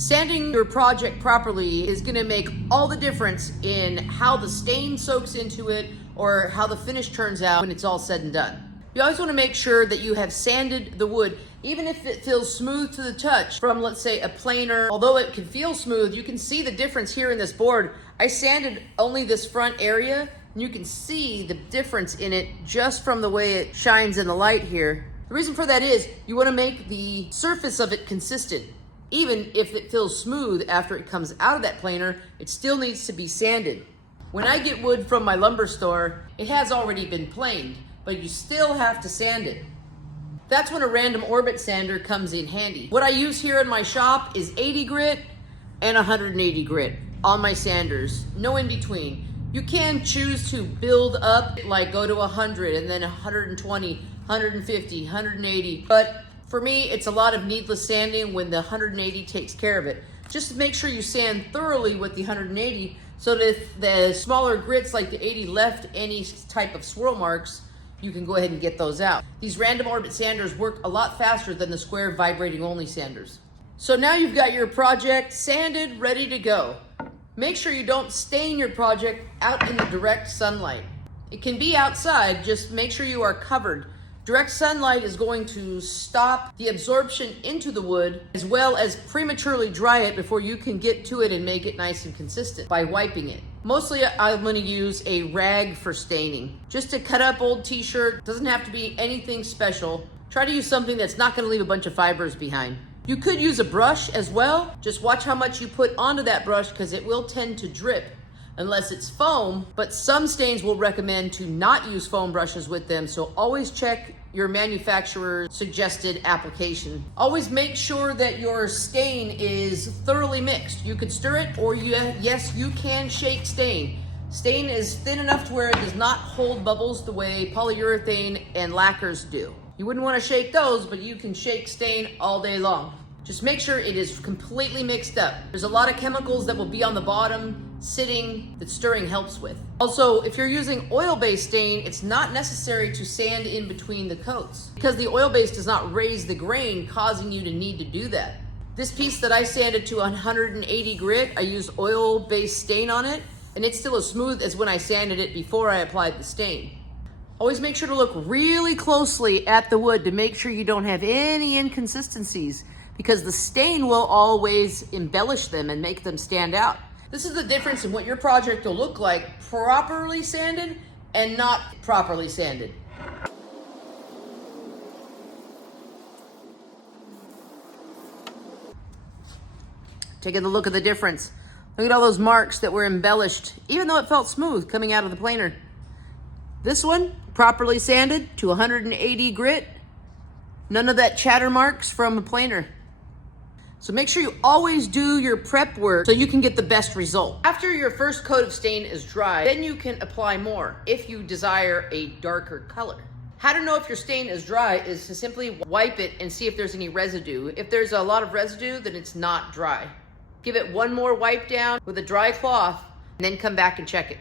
Sanding your project properly is gonna make all the difference in how the stain soaks into it or how the finish turns out when it's all said and done. You always wanna make sure that you have sanded the wood, even if it feels smooth to the touch from, let's say, a planer. Although it can feel smooth, you can see the difference here in this board. I sanded only this front area, and you can see the difference in it just from the way it shines in the light here. The reason for that is you wanna make the surface of it consistent. Even if it feels smooth after it comes out of that planer, it still needs to be sanded. When I get wood from my lumber store, it has already been planed, but you still have to sand it. That's when a random orbit sander comes in handy. What I use here in my shop is 80 grit and 180 grit on my sanders, no in between. You can choose to build up, like go to 100 and then 120, 150, 180, but for me, it's a lot of needless sanding when the 180 takes care of it. Just make sure you sand thoroughly with the 180 so that if the smaller grits like the 80 left any type of swirl marks, you can go ahead and get those out. These random orbit sanders work a lot faster than the square vibrating only sanders. So now you've got your project sanded, ready to go. Make sure you don't stain your project out in the direct sunlight. It can be outside, just make sure you are covered. Direct sunlight is going to stop the absorption into the wood as well as prematurely dry it before you can get to it and make it nice and consistent by wiping it. Mostly I'm going to use a rag for staining. Just to cut up old t-shirt, doesn't have to be anything special. Try to use something that's not going to leave a bunch of fibers behind. You could use a brush as well. Just watch how much you put onto that brush because it will tend to drip unless it's foam, but some stains will recommend to not use foam brushes with them, so always check your manufacturer's suggested application. Always make sure that your stain is thoroughly mixed. You could stir it, or yes, you can shake stain. Stain is thin enough to where it does not hold bubbles the way polyurethane and lacquers do. You wouldn't want to shake those, but you can shake stain all day long. Just make sure it is completely mixed up. There's a lot of chemicals that will be on the bottom sitting that stirring helps with. Also, if you're using oil-based stain, it's not necessary to sand in between the coats because the oil-based does not raise the grain, causing you to need to do that. This piece that I sanded to 180 grit, I used oil-based stain on it, and it's still as smooth as when I sanded it before I applied the stain. Always make sure to look really closely at the wood to make sure you don't have any inconsistencies, because the stain will always embellish them and make them stand out. This is the difference in what your project will look like properly sanded and not properly sanded. Taking a look at the difference. Look at all those marks that were embellished, even though it felt smooth coming out of the planer. This one, properly sanded to 180 grit. None of that chatter marks from a planer. So make sure you always do your prep work so you can get the best result. After your first coat of stain is dry, then you can apply more if you desire a darker color. How to know if your stain is dry is to simply wipe it and see if there's any residue. If there's a lot of residue, then it's not dry. Give it one more wipe down with a dry cloth and then come back and check it.